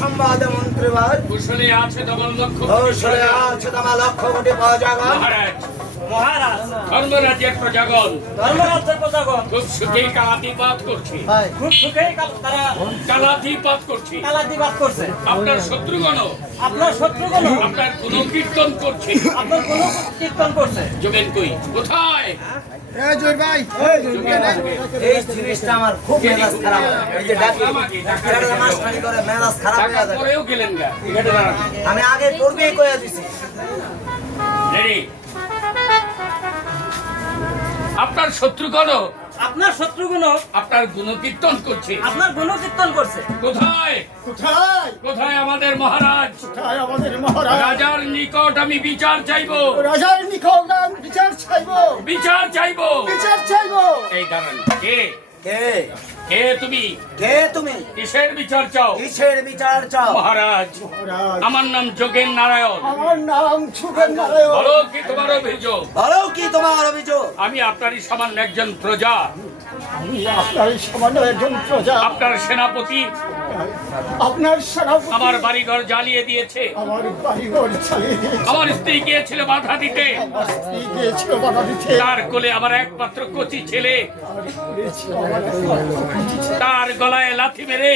সংবাদ মন্ত্রীবার কুশলে আছে তোমার লক্ষ্য কৌশলে আছে তোমার লক্ষ কোটি প্রজাগণ। মহারাজ মহারাজ ধর্মরাজ্যের প্রজাগণ ধর্মরাজ্যের প্রজাগণ খুব সুখে কালাতিপাত করছে, খুব সুখেই তারা কালাতিপাত করছে। কালাতিবাদ করছে। আপনার শত্রুগণ আপনার শত্রুগণ আপনার গুণকীর্তন করছে। আপনার কোন কীর্তন করছে। যোগেন কই কোথায়? এই জিনিসটা আমার খুব মেজাজ খারাপ হয়। এই যে ডাকি ছেলেরা মাস্টারি করে মেজাজ খারাপ হয়ে টাকা যায়। পরেও গেলেন গা। আমি আগে পূর্বেই কয়ে দিছি। রেডি? আপনার শত্রুগণ আপনার শত্রুগণ আপনার গুণকীর্তন করছে। আপনার গুণ কীর্তন করছে। কোথায় কোথায় কোথায় আমাদের মহারাজ? কোথায় আমাদের মহারাজ? রাজার নিকট আমি বিচার চাইবো, রাজার নিকট আমি বিচার চাইবো, বিচার চাইবো। বিচার চাইবো। এই দাঁড়ান, কে কে কে তুমি? কে তুমি? কিসের বিচার চাও? কিসের বিচার চাও? মহারাজ মহারাজ, আমার নাম যোগেন নারায়ণ। আমার নাম সুগেন নারায়ণ। বলো কি তোমার অভিযোগ? বলো কি তোমার অভিযোগ? আমি আপনারই সামান্য একজন প্রজা। আমি আপনার সামান্য একজন প্রজা। আপনার সেনাপতি আপনার সেনাপতি আমার বাড়িঘর জ্বালিয়ে দিয়েছে। আমার বাড়িঘর চালিয়ে দিয়েছে। আমার স্ত্রী গিয়েছিল বাধা দিতে। আমার স্ত্রী গিয়েছিল বাধা দিতে। তার কোলে আমার একমাত্র কচি ছেলে, করেছিল আমার স্ত্রী। তার গলায় লাথি মেরে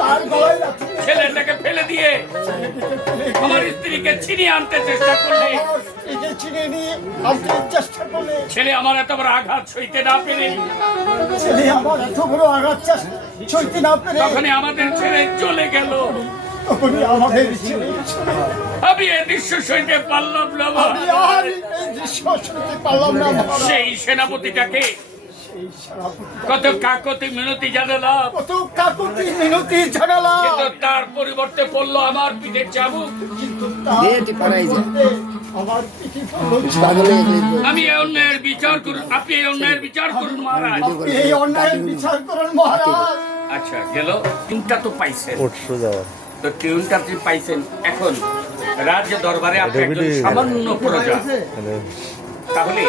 তার গলায় লাথি মেরে ছেলেটাকে ফেলে দিয়ে ছেলেটিকে ফেলে দিয়ে আমার স্ত্রীকে ছিনিয়ে আনতে চেষ্টা করলে আমার স্ত্রীকে ছিনে নিয়ে আনতে চেষ্টা করলে ছেলে আমার এত বড় আঘাত সইতে না পেরে ছেলে আমার এত বড় আঘাত সইতে না পেরে তখনই আমাদের ছেড়ে চলে গেল। তখনই আমাদের ছেলে চলে গেল। আমি এ দৃশ্য সইতে পারলাম না। আমি আর এই দৃশ্য শুনতে পারলাম না মহারাজ। সেই সেনাপতিটাকে সেই সেনাপতি কত কাকতি মিনতি জানালাম, কত কাকুতি মিনতি জানালাম, কিন্তু তার পরিবর্তে পড়লো আমার পিঠে চাবুক। কিন্তু তার পরিবর্তে আমার পিঠে পড়লো চাবুক। আমি এই অন্যায়ের বিচার করুন, আপনি এই অন্যায়ের বিচার করুন মহারাজ। আপনি এই অন্যায়ের বিচার করেন মহারাজ। আচ্ছা গেল, টিউনটা তো পাইছেন, তো টিউনটা আপনি পাইছেন। এখন রাজ্য দরবারে আপনি একজন সামান্য প্রজা, তাহলে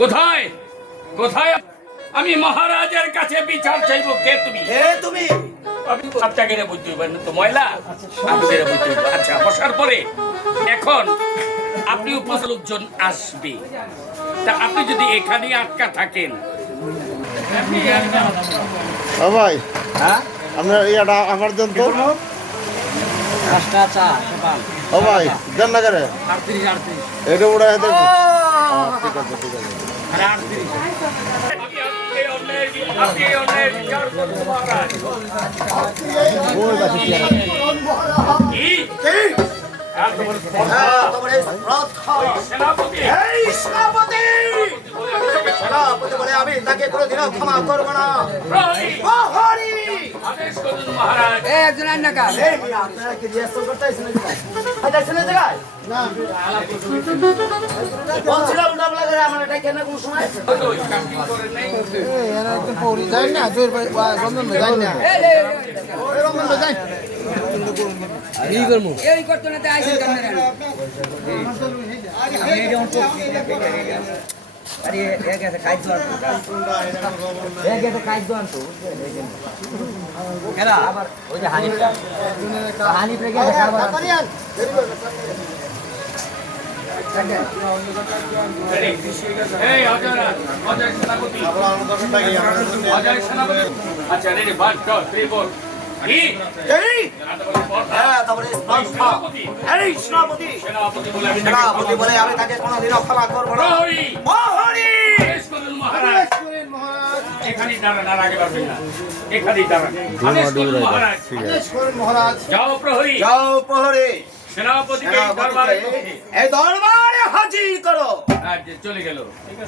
কোথায় কোথায় আমি মহারাজের কাছে বিচার চাইবো? কে তুমি? কে তুমি? আপনি সাতটা গেড়ে বুঝতে হইবেন তো ময়লা আপনি গেড়ে বুঝতে হইবেন। আচ্ছা বসার পরে এখন আপনি উপস্থিত লোকজন আসবে, তা আপনি যদি এখানেই আটকা থাকেন ও ভাই, হ্যাঁ? আপনার ইয়াটা আমার দেন তো। রাস্তা চা ও ভাই, দেন না করে 38 এটা উড়াই দেন। ও, ঠিক আছে ঠিক আছে। আপনি এই অন্যায়ের বিচার করুন মহারাজ। কি? হ্যাঁ, তোমার এই শ্রদ্ধা। সেনাপতি এই সেনাপতি! সেনাপতি বলে আমি তাকে কোনোদিনও ক্ষমা করবো না। প্রহরী, প্রহরী! আদেশ করুন মহারাজ। এই মিয়া, আপনারা কি রিহার্সাল করতে আইছেন নাকি ভাই? আইতাছেন এই জায়গায়? বলছিলাম না আপনাদের আমার এটা কেন কোন সময়? কাস্টিং করেন নাই? এই করতো না তাই আইসেন কেন রে? আরে এক একটা কাজ দোয়ান তো এক একটা কাজ দোয়ান তো কেন আবার ওই যে হানিফ রেগে আবার এই অজয় সেনাপতি, অজয় সেনাপতি। আচ্ছা রেডি, 1 2 3 4 কি? এই! হ্যাঁ, তোমার এই শ্রদ্ধা। এই সেনাপতি! সেনাপতি বলে আমি সেনাপতি বলে আমি তাকে কোনোদিনও ক্ষমা করবো না। প্রহরী, প্রহরী! আদেশ করুন মহারাজ। এখানেই দাঁড়ান, আর আগে বাড়বেন না, এখানেই দাঁড়ান। আদেশ করুন মহারাজ। মহারাজ, যাও প্রহরী, যাও প্রহরী! সেনাপতিকে এই দরবারে এই দরবারে হাজির করো। চলে গেল।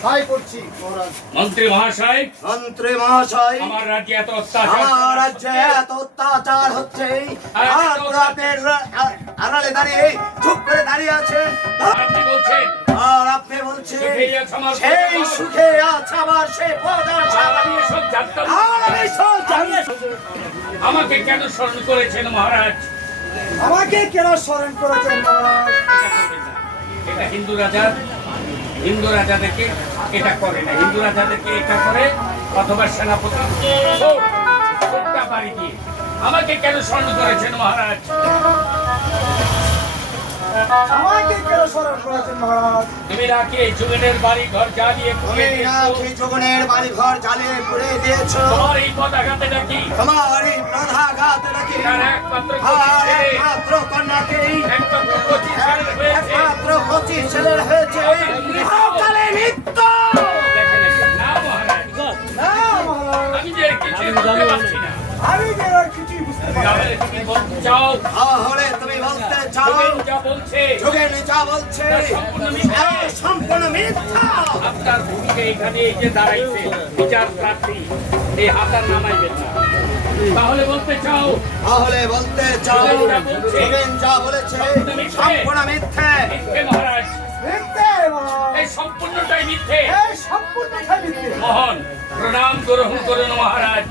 তাই করছি মহারাজ। মন্ত্রী মহাশয়, মন্ত্রী মহাশয়, আমার রাজ্যে এত অত্যাচার, আমার রাজ্যে এত অত্যাচার হচ্ছে, আর আপনার আড়ালে দাঁড়িয়ে চুপ করে দাঁড়িয়ে আছেন, আপনি বলছেন আর আপনি বলছেন সুখেই আছে আমার সেই সুখে আছে আমার সে প্রজার আর আমি এসব জানতাম না। আর আমি সব জানি। আমাকে কেন স্মরণ করেছেন মহারাজ? আমাকে কেন স্মরণ করেছেন মহারাজ? এটা হিন্দু রাজা, হিন্দু রাজাদেরকে এটা করে না, হিন্দু রাজাদেরকে এটা করে অথবা সেনাপতি বাড়ি দিয়ে আমাকে কেন স্মরণ করেছেন মহারাজ? আমাকে কেন স্মরণ করেছেন মহারাজ? তুমি নাকি এই যুগের বাড়ি ঘর জ্বালিয়ে তুমি পুড়িয়ে দিয়েছো? নাকি যোগনের বাড়ি ঘর জ্বালিয়ে পুড়ে দিয়েছো। তোমার এই পতাকাতে নাকি তোমার এই প্রধাঘাত নাকি তার একমাত্র আর ছেলে, একমাত্র কন্যাকেই একমাত্র কচি ছেলে হয়েছে। একমাত্র 25 ছেলের হয়েছে। সকালে মৃত্যু। দেখেন একটু, না মহারাজ, না মহারাজ, আমি যে কিছুই বুঝতে পারছি না। আমি যে আর কিছুই বুঝতে পারছি না। তাহলে তুমি বলতে চাও তাহলে তুমি বলতে চাও যোগেন যা বলছে যোগেন যা বলছে তা সম্পূর্ণ মিথ্যা। সম্পূর্ণ মিথ্যা। আপনার ভূমিকা এখানে এই যে দাঁড়াইছে বিচার প্রার্থী, এই হাতার নামাইবেন না। তাহলে বলতে চাও তাহলে বলতে চাও যোগেন যা বলেছে সম্পূর্ণ মিথ্যে। মিথ্যে মহারাজ, মিথ্যে মহারাজ। এই সম্পূর্ণটাই মিথ্যে। এই সম্পূর্ণটাই মিথ্যে। মোহন প্রণাম গ্রহণ করুন মহারাজ।